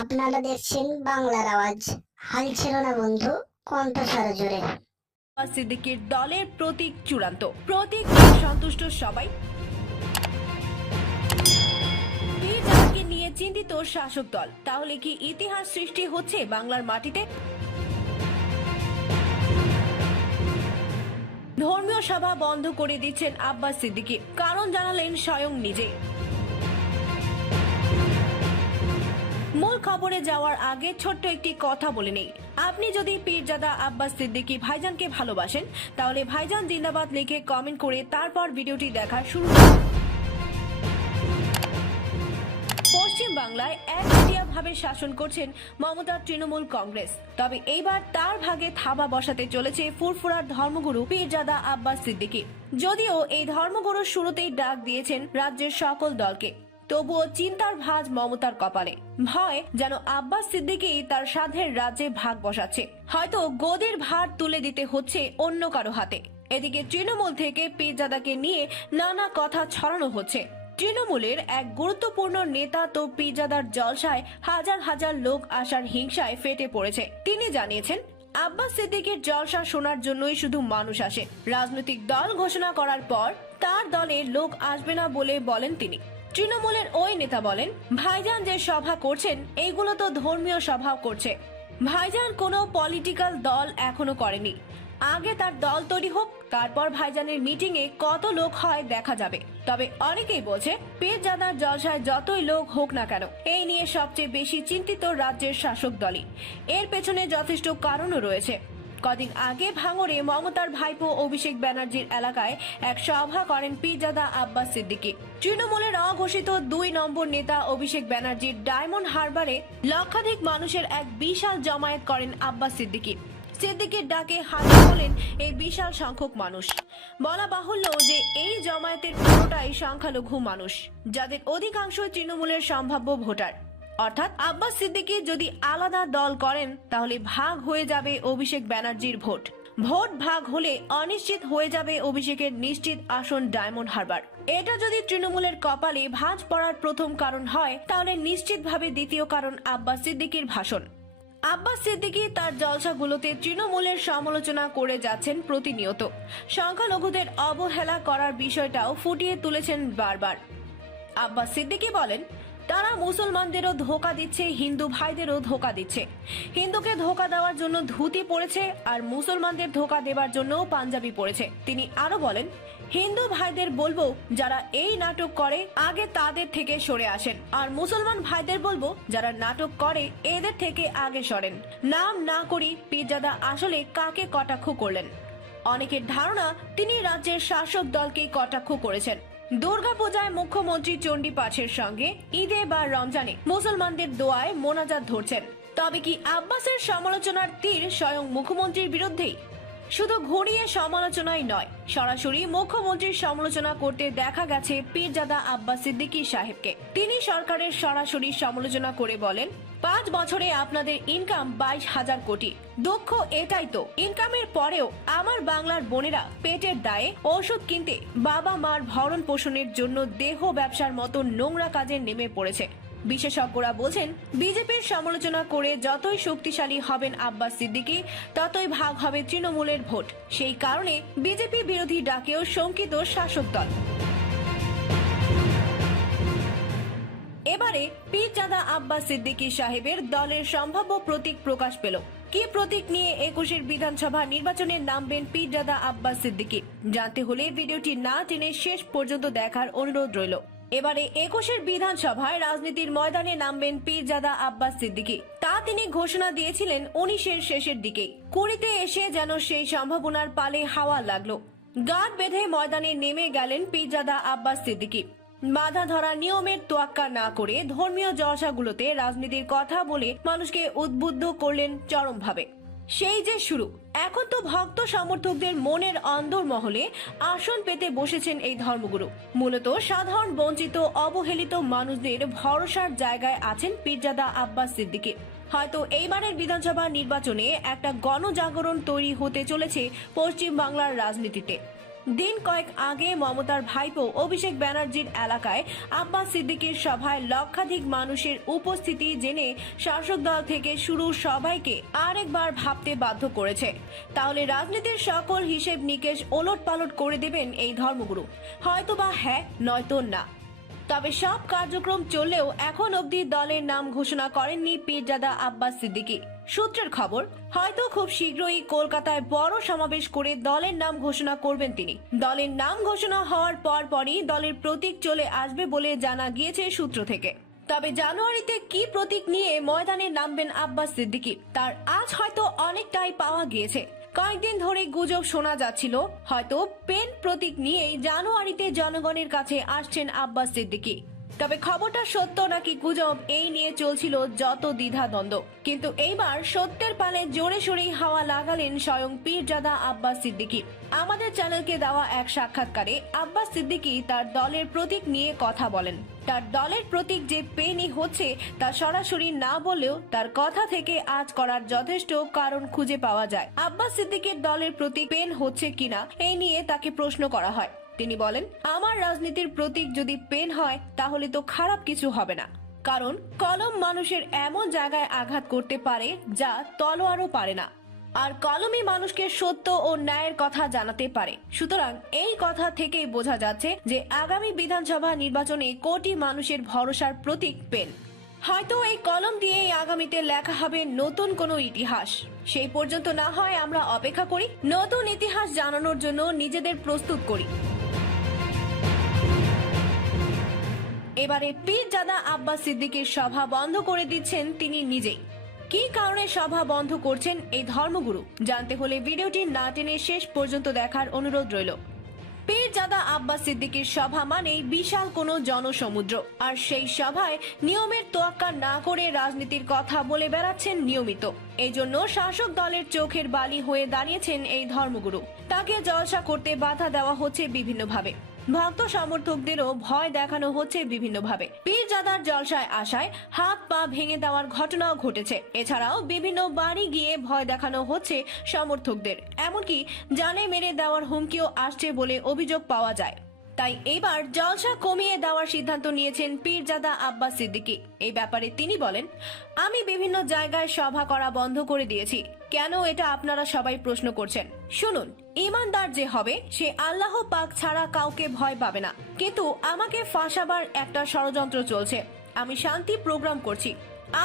আপনারা দেখছেন বাংলার আওয়াজ। হাল ছিল না বন্ধু, কণ্ঠস্বর জুড়ে। সিদ্দিকীর দলের প্রতীক চূড়ান্ত, প্রতীক সন্তুষ্ট সবাই। পীরজাদাকে নিয়ে চিন্তিত শাসক দল, তাহলে কি ইতিহাস সৃষ্টি হচ্ছে বাংলার মাটিতে? ধর্মীয় সভা বন্ধ করে দিচ্ছেন আব্বাস সিদ্দিকী, কারণ জানালেন স্বয়ং নিজে। মূল খবরে যাওয়ার আগে ছোট্ট একটি কথা বলে নেই। আপনি যদি পীরজাদা আব্বাস সিদ্দিকী ভাইজানকে ভালোবাসেন, তাহলে ভাইজান জিন্দাবাদ লিখে কমেন্ট করে তারপর ভিডিওটি দেখা শুরু করুন। পশ্চিম বাংলায় একচেটিয়া ভাবে শাসন করছেন মমতার তৃণমূল কংগ্রেস। তবে এইবার তার ভাগে থাবা বসাতে চলেছে ফুরফুরার ধর্মগুরু পীরজাদা আব্বাস সিদ্দিকী। যদিও এই ধর্মগুরু শুরুতেই ডাক দিয়েছেন রাজ্যের সকল দলকে, তবুও চিন্তার ভাঁজ মমতার কপালে। ভয় যেন আব্বাস সিদ্দিকী তার সাধের রাজ্যে ভাগ বসাচ্ছে, হয়তো গদির ভার তুলে দিতে হচ্ছে অন্য কারো হাতে। এদিকে তৃণমূল থেকে পীরজাদাকে নিয়ে নানা কথা ছড়ানো হচ্ছে। তৃণমূলের এক গুরুত্বপূর্ণ নেতা তো পীরজাদার জলসায় হাজার হাজার লোক আসার হিংসায় ফেটে পড়েছে। তিনি জানিয়েছেন, আব্বাস সিদ্দিকীর জলসা শোনার জন্যই শুধু মানুষ আসে। রাজনৈতিক দল ঘোষণা করার পর তার দলে লোক আসবে না বলে বলেন তিনি। তৃণমূলের ওই নেতা বলেন, ভাইজান যে সভা করছেন এইগুলো তো ধর্মীয় সভা করছে। ভাইজান কোনো পলিটিক্যাল দল এখনো করেনি। আগে তার দল তৈরি হোক, তারপর ভাইজানের মিটিং এ কত লোক হয় দেখা যাবে। তবে অনেকেই বলছে, পীরজাদার জলসায় যতই লোক হোক না কেন, এই নিয়ে সবচেয়ে বেশি চিন্তিত রাজ্যের শাসক দলই। এর পেছনে যথেষ্ট কারণও রয়েছে। কদিন আগে ভাঙড়ে মমতার ভাইপো অভিষেক ব্যানার্জির এলাকায় এক সভা করেন পীরজাদা আব্বাস সিদ্দিকী। তৃণমূলের অঘোষিত 2 নম্বর নেতা অভিষেক ব্যানার্জির ডায়মন্ড হারবারে লক্ষাধিক মানুষের এক বিশাল জমায়েত করেন আব্বাস সিদ্দিকী। সিদ্দিকীর ডাকে হাজির হলেন এই বিশাল সংখ্যক মানুষ। বলা বাহুল্য যে এই জমায়েতের পুরোটাই সংখ্যালঘু মানুষ, যাদের অধিকাংশ তৃণমূলের সম্ভাব্য ভোটার। অর্থাৎ আব্বাস সিদ্দিকী যদি আলাদা দল করেন, তাহলে ভাগ হয়ে যাবে অভিষেক ব্যানার্জির ভোট। ভোট ভাগ হলে অনিশ্চিত হয়ে যাবে অভিষেকের নিশ্চিত আসন ডায়মন্ড হারবার। এটা যদি তৃণমূলের কপালে ভাঁজ পড়ার প্রথম কারণ হয়, তাহলে নিশ্চিতভাবে দ্বিতীয় কারণ আব্বাস সিদ্দিকীর ভাষণ। আব্বাস সিদ্দিকী তার জলসাগুলোতে তৃণমূলের সমালোচনা করে যাচ্ছেন প্রতিনিয়ত। সংখ্যালঘুদের অবহেলা করার বিষয়টাও ফুটিয়ে তুলেছেন বারবার। আব্বাস সিদ্দিকী বলেন, তারা মুসলমানদেরও ধোঁকা দিচ্ছে, হিন্দু ভাইদেরও ধোঁকা দিচ্ছে। হিন্দুকে ধোঁকা দেওয়ার জন্য ধুতি পড়েছে, আর মুসলমানদের ধোঁকা দেওয়ার জন্য পাঞ্জাবি পড়েছে। তিনি আরো বলেন, হিন্দু ভাইদের বলবো, যারা এই নাটক করে আগে তাদের থেকে সরে আসেন, আর মুসলমান ভাইদের বলবো, যারা নাটক করে এদের থেকে আগে সরেন। নাম না করি পীরজাদা আসলে কাকে কটাক্ষ করলেন। অনেকের ধারণা তিনি রাজ্যের শাসক দলকেই কটাক্ষ করেছেন। দুর্গাপূজায় মুখ্যমন্ত্রী চণ্ডী পাঠের সঙ্গে ঈদে বা রমজানে মুসলমানদের দোয়ায় মোনাজাত ধরছেন। তবে কি আব্বাসের সমালোচনার তীর স্বয়ং মুখ্যমন্ত্রীর বিরুদ্ধেই? শুধু ঘুরিয়ে সমালোচনাই নয়, সরাসরি মুখ্যমন্ত্রীর সমালোচনা করতে দেখা গেছে পীরজাদা আব্বাস সিদ্দিকী সাহেবকে। তিনি সরকারের সরাসরি সমালোচনা করে বলেন, 5 বছরে আপনাদের ইনকাম 22,000 কোটি। দুঃখ এটাই তো, ইনকামের পরেও আমার বাংলার বোনেরা পেটের দায়ে ওষুধ কিনতে, বাবা মার ভরণ পোষণের জন্য দেহ ব্যবসার মতো নোংরা কাজে নেমে পড়েছে। বিশেষজ্ঞরা বলছেন, বিজেপির সমালোচনা করে যতই শক্তিশালী হবেন আব্বাস সিদ্দিকী, ততই ভাগ হবে তৃণমূলের ভোট। সেই কারণে বিজেপি বিরোধী ডাকেও শঙ্কিত শাসক দল। এবারে পীরজাদা আব্বাস সিদ্দিকী সাহেবের দলের সম্ভাব্য প্রতীক প্রকাশ পেল। কি প্রতীক নিয়ে 21-এর বিধানসভা নির্বাচনে নামবেন পীরজাদা আব্বাস সিদ্দিকী? জানতে হলে ভিডিওটি না টেনে শেষ পর্যন্ত দেখার অনুরোধ রইল। এবারে 21-এর বিধানসভায় রাজনীতির ময়দানে নামবেন পীরজাদা আব্বাস সিদ্দিকী। তা তিনি ঘোষণা দিয়েছিলেন 19-এর শেষের দিকে। 20-তে এসে যেন সেই সম্ভাবনার পালে হাওয়া লাগলো। গাঁট বেঁধে ময়দানে নেমে গেলেন পীরজাদা আব্বাস সিদ্দিকী। বাধা ধরা নিয়মের তোয়াক্কা না করে ধর্মীয় জলসাগুলোতে রাজনীতির কথা বলে মানুষকে উদ্বুদ্ধ করলেন চরমভাবে। সেই যে শুরু। এখন তো ভক্ত সমর্থকদের মনের অন্দরমহলে আসন পেতে বসেছেন এই ধর্মগুরু। মূলত সাধারণ বঞ্চিত অবহেলিত মানুষদের ভরসার জায়গায় আছেন পীরজাদা আব্বাস সিদ্দিকী। হয়তো এইবারের বিধানসভা নির্বাচনে একটা গণজাগরণ তৈরি হতে চলেছে পশ্চিম বাংলার রাজনীতিতে। দিন কয়েক আগে মমতার ভাইপো অভিষেক ব্যানার্জির এলাকায় আব্বাস সিদ্দিকীর সভায় লক্ষাধিক মানুষের উপস্থিতি জেনে শাসক দল থেকে শুরু সবাইকে আরেকবার ভাবতে বাধ্য করেছে। তাহলে রাজনীতির সকল হিসেব নিকেশ ওলটপালট করে দেবেন এই ধর্মগুরু, হয়তোবা হ্যাঁ নয়তো না। তবে সব কার্যক্রম চললেও এখন অবধি দলের নাম ঘোষণা করেননি পীরজাদা আব্বাস সিদ্দিকী। সূত্রের খবর, হয়তো খুব শীঘ্রই কলকাতায় বড় সমাবেশ করে দলের নাম ঘোষণা করবেন তিনি। দলের নাম ঘোষণা হওয়ার পরই দলের প্রতীক চলে আসবে বলে জানা গিয়েছে সূত্র থেকে। তবে জানুয়ারিতে কি প্রতীক নিয়ে ময়দানে নামবেন আব্বাস সিদ্দিকী তার আজ হয়তো অনেকটাই পাওয়া গিয়েছে। কয়েকদিন ধরে গুজব শোনা যাচ্ছিল হয়তো পেন প্রতীক নিয়েই জানুয়ারিতে জনগণের কাছে আসছেন আব্বাস সিদ্দিকী। তবে খবরটা সত্য নাকি গুজব এই নিয়ে চলছিল যত দ্বিধাদ্বন্দ্ব, কিন্তু এইবার সত্যের পালে জোরে সোরেই হাওয়া লাগালেন স্বয়ং পীরজাদা আব্বাস সিদ্দিকী। আমাদের চ্যানেলকে দেওয়া এক সাক্ষাৎকারে আব্বাস সিদ্দিকী তার দলের প্রতীক নিয়ে কথা বলেন। তার দলের প্রতীক যে পেনই হচ্ছে তা সরাসরি না বললেও তার কথা থেকে আজ করার যথেষ্ট কারণ খুঁজে পাওয়া যায়। আব্বাস সিদ্দিকীর দলের প্রতীক পেন হচ্ছে কিনা এই নিয়ে তাকে প্রশ্ন করা হয়। তিনি বলেন, আমার রাজনীতির প্রতীক যদি পেন হয় তাহলে তো খারাপ কিছু হবে না, কারণ কলম মানুষের এমন জায়গায় আঘাত করতে পারে যা তলোয়ারও পারে না, আর কলমই মানুষকে সত্য ও ন্যায়ের কথা জানাতে পারে। সুতরাং এই কথা থেকেই বোঝা যাচ্ছে যে আগামী বিধানসভা নির্বাচনে কোটি মানুষের ভরসার প্রতীক পেন। হয়তো এই কলম দিয়েই আগামীতে লেখা হবে নতুন কোনো ইতিহাস। সেই পর্যন্ত না হয় আমরা অপেক্ষা করি, নতুন ইতিহাস জানানোর জন্য নিজেদের প্রস্তুত করি। এবারে পীরজাদা আব্বাস সিদ্দিকীর সভা বন্ধ করে দিচ্ছেন তিনি নিজেই। কি কারণে সভা বন্ধ করছেন এই ধর্মগুরু জানতে হলে ভিডিওটি না টেনে শেষ পর্যন্ত দেখার অনুরোধ রইল। পীরজাদা আব্বাস সিদ্দিকীর সভা মানেই বিশাল কোনো জনসমুদ্র, আর সেই সভায় নিয়মের তোয়াক্কা না করে রাজনীতির কথা বলে বেড়াচ্ছেন নিয়মিত। এই জন্য শাসক দলের চোখের বালি হয়ে দাঁড়িয়েছেন এই ধর্মগুরু। তাকে জলসা করতে বাধা দেওয়া হচ্ছে বিভিন্নভাবে, ভক্ত সমর্থকদেরও ভয় দেখানো হচ্ছে বিভিন্নভাবে। পীরজাদার জলসায় আসায় হাত পা ভেঙে দেওয়ার ঘটনাও ঘটেছে। এছাড়াও বিভিন্ন বাড়ি গিয়ে ভয় দেখানো হচ্ছে সমর্থকদের, এমনকি জানে মেরে দেওয়ার হুমকিও আসছে বলে অভিযোগ পাওয়া যায়। তাই এবার জলসা কমিয়ে দেওয়ার সিদ্ধান্ত নিয়েছেন পীরজাদা আব্বাস সিদ্দিকী। এই ব্যাপারে তিনি বলেন, আমি বিভিন্ন জায়গায় সভা করা বন্ধ করে দিয়েছি। কেন, এটা আপনারা সবাই প্রশ্ন করছেন। শুনুন, ইমানদার যে হবে সে আল্লাহ পাক ছাড়া কাউকে ভয় পাবে না, কিন্তু আমাকে ফাঁসাবার একটা ষড়যন্ত্র চলছে। আমি শান্তি প্রোগ্রাম করছি,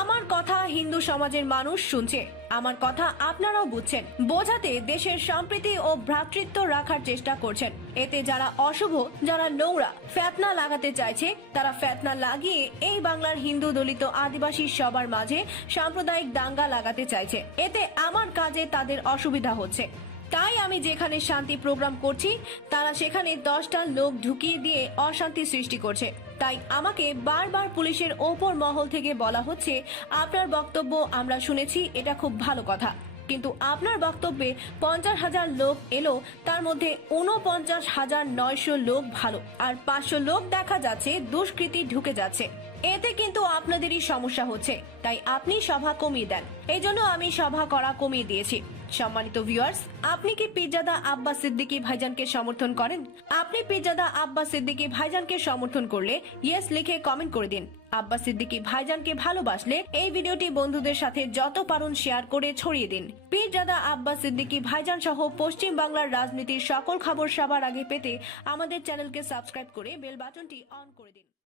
আমার কথা হিন্দু সমাজের মানুষ শুনছে, আমার কথা আপনারাও বুঝছেন। বোঝাতে দেশের সম্প্রীতি ও ভ্রাতৃত্ব রাখার চেষ্টা করছেন। এতে যারা অশুভ, যারা নোংরা ফেতনা লাগাতে চাইছে, তারা ফেতনা লাগিয়ে এই বাংলার হিন্দু দলিত আদিবাসী সবার মাঝে সাম্প্রদায়িক দাঙ্গা লাগাতে চাইছে। এতে আমার কাজে তাদের অসুবিধা হচ্ছে। তাই আমি যেখানে শান্তি প্রোগ্রাম করছি তারা সেখানে 10টা লোক ঢুকিয়ে দিয়ে অশান্তি সৃষ্টি করছে। তাই আমাকে বারবার পুলিশের ওপর মহল থেকে বলা হচ্ছে, আপনার বক্তব্য আমরা শুনেছি, এটা খুব ভালো কথা, কিন্তু আপনার বক্তব্যে 50,000 লোক এলো, তার মধ্যে 49,900 লোক ভালো, আর 500 লোক দেখা যাচ্ছে দুষ্কৃতী ঢুকে যাচ্ছে। এতে কিন্তু আপনাদেরই সমস্যা হচ্ছে, তাই আপনি সভা কমিয়ে দেন। এই জন্য আমি সভা করা কমিয়ে দিয়েছি। সম্মানিত ভিউয়ার্স, আপনি কি পীরজাদা আব্বাস সিদ্দিকী ভাইজানকে সমর্থন করেন? আপনি পীরজাদা আব্বাস সিদ্দিকী ভাইজানকে সমর্থন করলে ইয়েস লিখে কমেন্ট করে দিন। আব্বাস সিদ্দিকী ভাইজানকে ভালোবাসলে এই ভিডিওটি বন্ধুদের সাথে যত পারুন শেয়ার করে ছড়িয়ে দিন। পীরজাদা আব্বাস সিদ্দিকী ভাইজান সহ পশ্চিম বাংলার রাজনীতির সকল খবর সবার আগে পেতে আমাদের চ্যানেলকে সাবস্ক্রাইব করে বেল বাটনটি অন করে দিন।